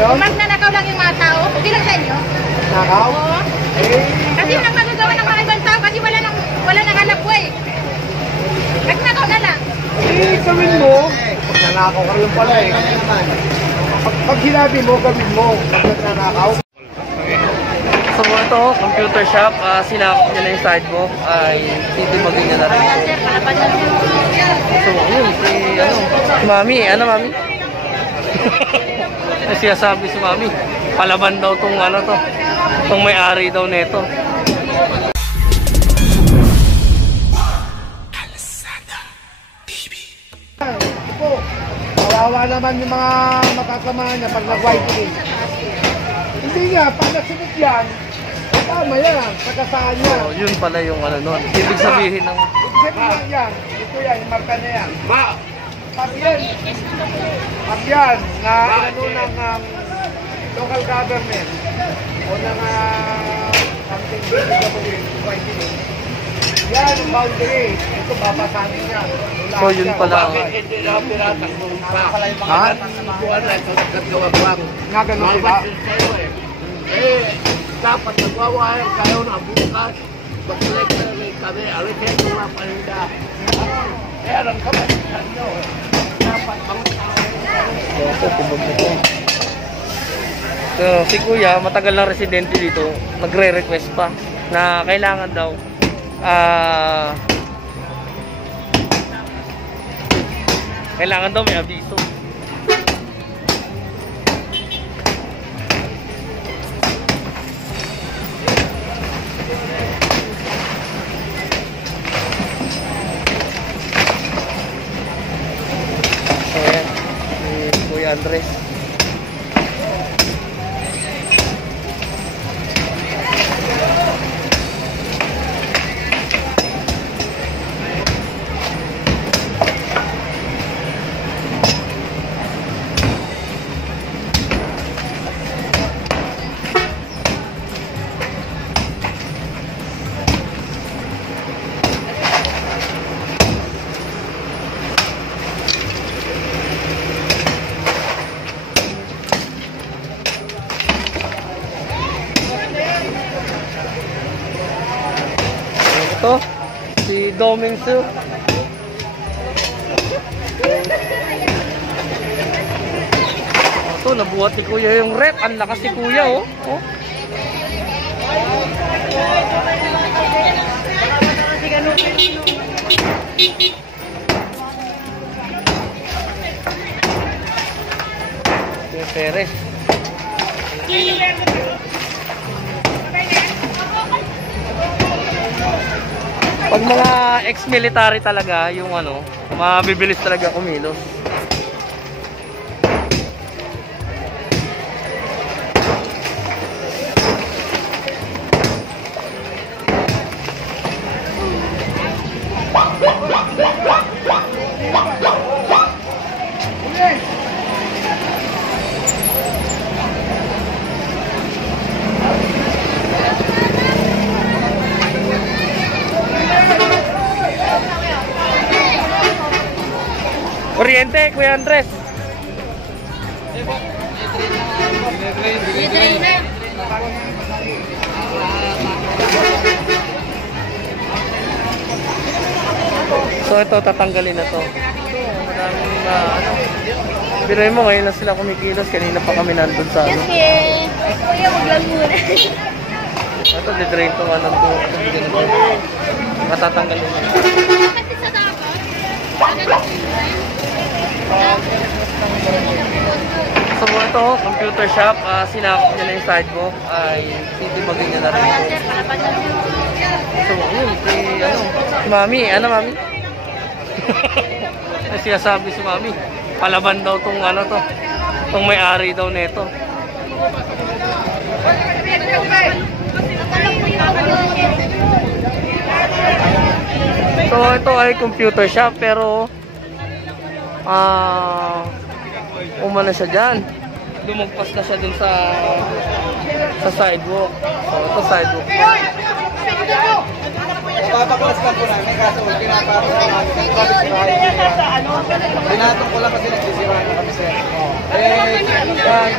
Kung magnanakaw lang yung mga tao, okay lang sa inyo? Nakaw? Oo. Kasi nang magagawa ng mga ibang tao kasi wala nang hanap buhay. Nagnakaw na lang. Gawin mo. Pag nanakaw ka rin pala eh. Pag sinabi mo, gawin mo. Pag nagnanakaw. So ito, computer shop, sinakop niya na yung sidewalk, ay titibagin niya na rin. So yun, si Mami, ano Mami? Ay siyasabi si Mami, palaban daw tong ano to, tong may-ari daw nito. Kawawa naman yung mga makakama niya pag nag-whitening. Hindi nga, pag nasunod yan, tama yan, pagkasaan niya. So yun pala yung ano nun, ibig sabihin ng... Sabihin yan, ito yan, yung marka na yan. Pag yan, na ano ng local government o ng something whitening, yan ang boundary. Ito, babasahin niya. So yun pala. Ha? Nga ganun sila. Dapat nagwawayang kayo na bukas. Mag-select na rin kami. Alitin mo nga paninda. Kaya lang kami nyo. Dapat mga tao. So si Kuya, matagal na residente dito, nagre-request pa na kailangan daw may abiso. So yan, si Kuya Andres. Ito, si Doming Su. Ito, nabuhat ni Kuya yung rep. Ang lakas ni Kuya, oh. Oh. Kuya Perez. Pag mga ex-military talaga, yung ano, mabibilis talaga kumilos. Kuryente, Kuya Andres. So ito, tatanggalin na to. Maraming ano. Biruin mo, ngayon na sila kumikilos. Kanina pa kami nandun sa ano. Kuya, maglang muna. Ito, didrain to nga ng to. Matatanggalin na. So ito, computer shop, sinakop niya na yung sidewalk, ay titibagin niya na rin. So yun, si Mami, ano Mami? Ay siyasabi si Mami, palaban daw tong ano to, tong may-ari daw nito. So ito ay computer shop, pero umana siya dyan, lumagpas na siya dun sa sidewalk. So ito sidewalk. Papaklas lang po namin, kaso pinapaklas lang namin. Pinatong ko lang kasi nagsisiraan na kami, sir.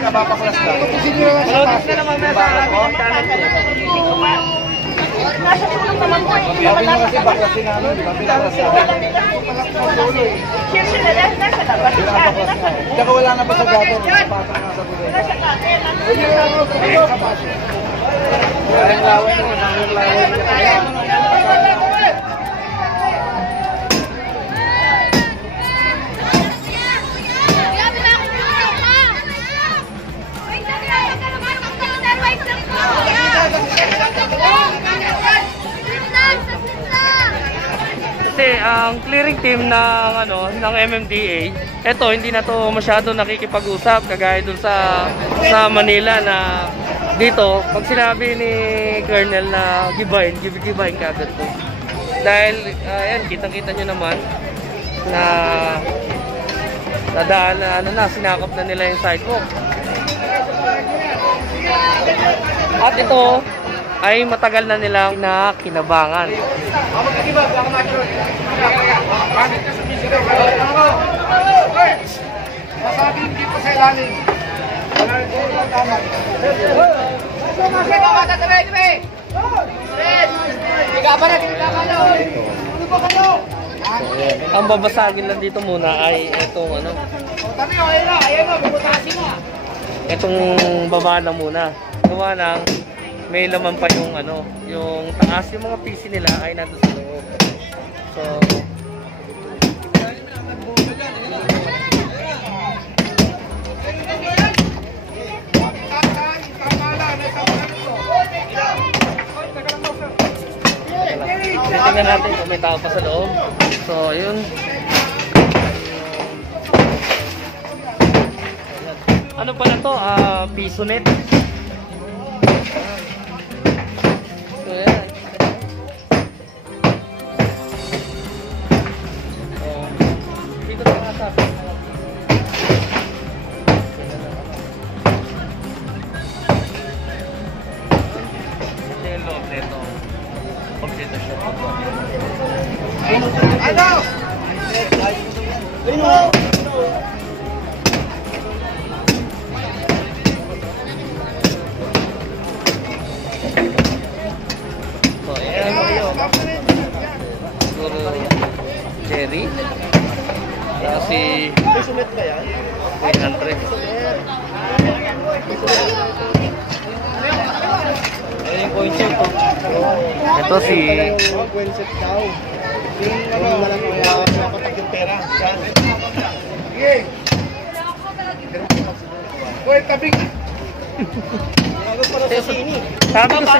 Napapaklas lang. Malodis na naman na sa amin. Nasa tulong naman po eh. Sabi nyo kasi baklasin namin, di ba? Pinaklas namin. Sir, sila dahil nasa labas. Tsaka wala na ba sa gato? Napapasok na sa buhay. Ang laway mo, ang laway mo. Kasi ang clearing team ng ng MMDA, eto hindi na to masyado nakikipag-usap kagaya dun sa Manila na dito pag sinabi ni Colonel na gibahin kagad to. Dahil ayan, kitang-kita nyo naman na nadaan na sinakop na nila yung sidewalk. At ito ay matagal na nilang nakinabangan. Masabi hindi po sa ilalim. Wala rin po ang tama. Ang babasagin lang dito muna ay itong itong baba na muna. Gawa ng may laman pa yung yung taas, yung mga PC nila ay nandun sa loob. So tingnan natin kung may tao pa sa loob. So yun. Ano pala to? Piso net. So yan. Dito sa mga sabi. Ito yung loob nito. Pag-dito siya. Ano? So, ayan. Siguro Jerry. Si 300. Ayan yung coin check ko. Ito si Uy, tabing! sabi ko sa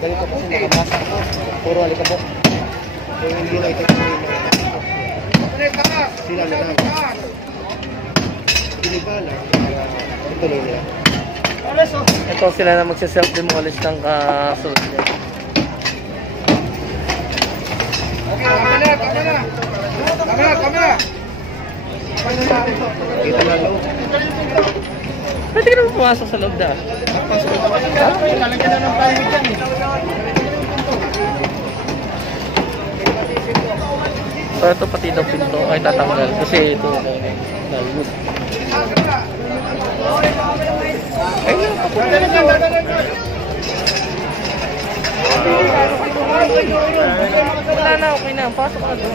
Ganito kasi nakabasa ko. Puro alikabok. Kung hindi na ito sila na lang. Binibala. Ituloy nila. ito sila na magsa-self-demolish ng kasunod niya. Tama na! Kita na loob. Pwede ka naman pumasok sa loob na. Lalagyan na ng plywood yan eh. So ito pati daw pinto ay tatanggal kasi ito plywood. Ay na, papunta na daw. Wala na, okay na. Pasok na doon.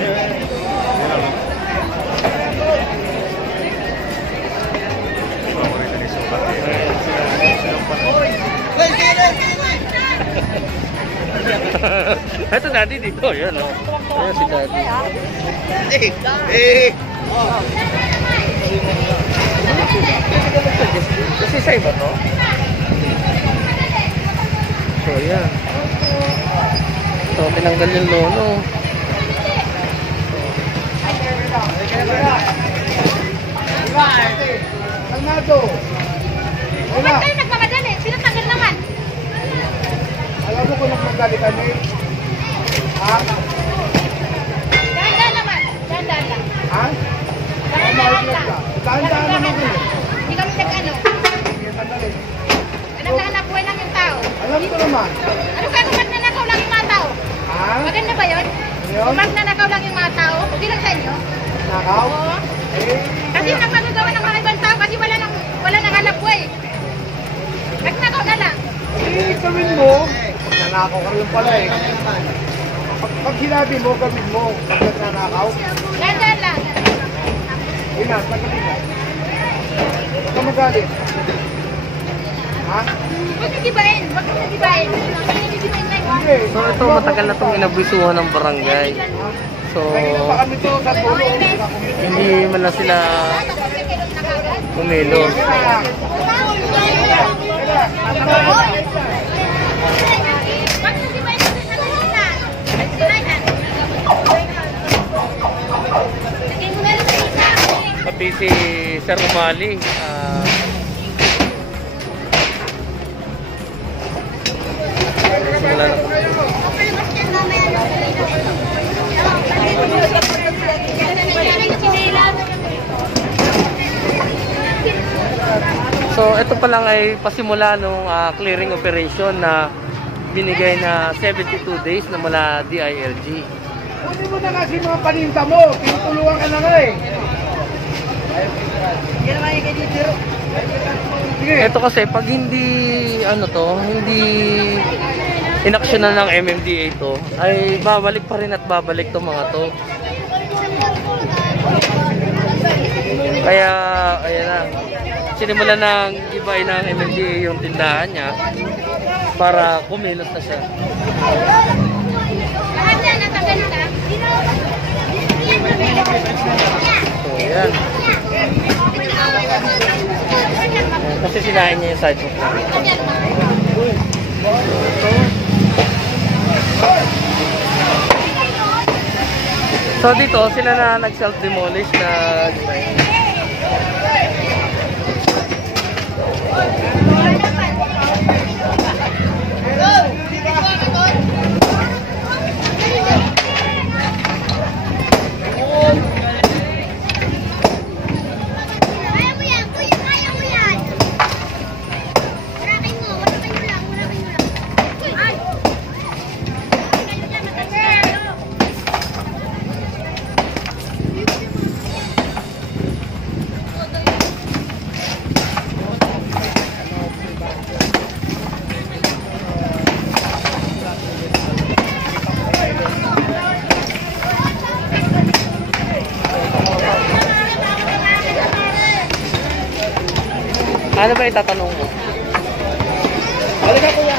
Ito daddy dito, yan o. Ayan si daddy. Kasi sa iba to. So yan. So tinanggal yung lono. Kalmado! kalmado. Ba't Wala. kayo nagmamadali? Sinatanggal naman. Alam mo kung nagmagali kami? Ha? Dahan-dahan naman. Dahan-dahan lang. Ha? Dahan-dahan lang. Dahan-dahan naman kami. Hindi kami nag-ano. Sige, sandali. Naghahanap buhay lang yung tao. Alam ko naman. Ano ka kung magnanakaw lang yung mga tao? Ha? Maganda ba yun? Yun? Kung magnanakaw lang yung mga tao, okay lang sa inyo? Nakaw? Oo. Eh, Kasi yung nagmagagawa ng mga ibang tao kasi wala nang hanap buhay. Nagnakaw na lang. gawin mo. Nanakaw ka rin pala eh. Pag sinabi mo, gawin mo. Pag nagnanakaw, Dahan-dahan lang. yun na, pagkalit mo. Huwag ka magalit. Ha? Huwag nagibain. Huwag kang nagibain. Nagibain na yun. Hindi. So ito matagal na itong inabisuhan ng barangay. So Kaya pa kami to sa tulo. hindi man na sila Tapos may kilot na kagad. umilos. Kaya, Huwag nagibain na rin na. Sinayan. Lagay mo na lang sa isa. Pati si Sir Umali. Simula na. So ito pa lang ay pasimula nung clearing operation na binigay na 72 days na mula DILG. kunin mo na kasi mga paninta mo. Tinutulungan ka na nga eh. Yan naman yung ganyan. Sige. Ito kasi pag hindi hindi inaksyonan ng MMDA to, ay babalik pa rin at babalik to mga to. Kaya ayan na. Sinimulan ng iba ng MMDA yung tindahan niya para kumilos na siya. Lahat yan, natanggal ka. So ayan. Kasi sinahin niya yung sidewalk. So dito sila na nag-self-demolish na Kaya mo yan, kuya, kaya mo yan. Warakin mo lang, warakin mo lang. Ay! Kayo dyan, matanggal. ano ba itatanong mo? Halika kuya.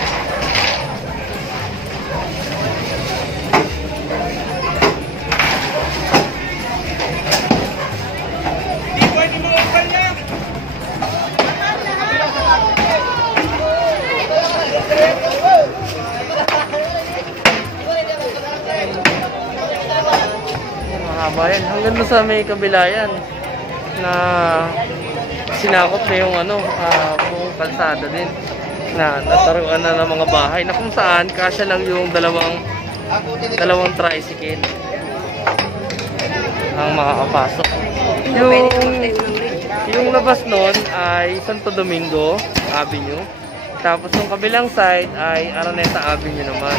Mahaba yan. Hanggang doon sa may kabilayan na sinakop na yung buong kalsada din na nataruan na ng mga bahay na kung saan kasya lang yung dalawang tricycle ang makakapasok. Yung labas nun ay Santo Domingo Avenue, tapos yung kabilang side ay Araneta Avenue naman.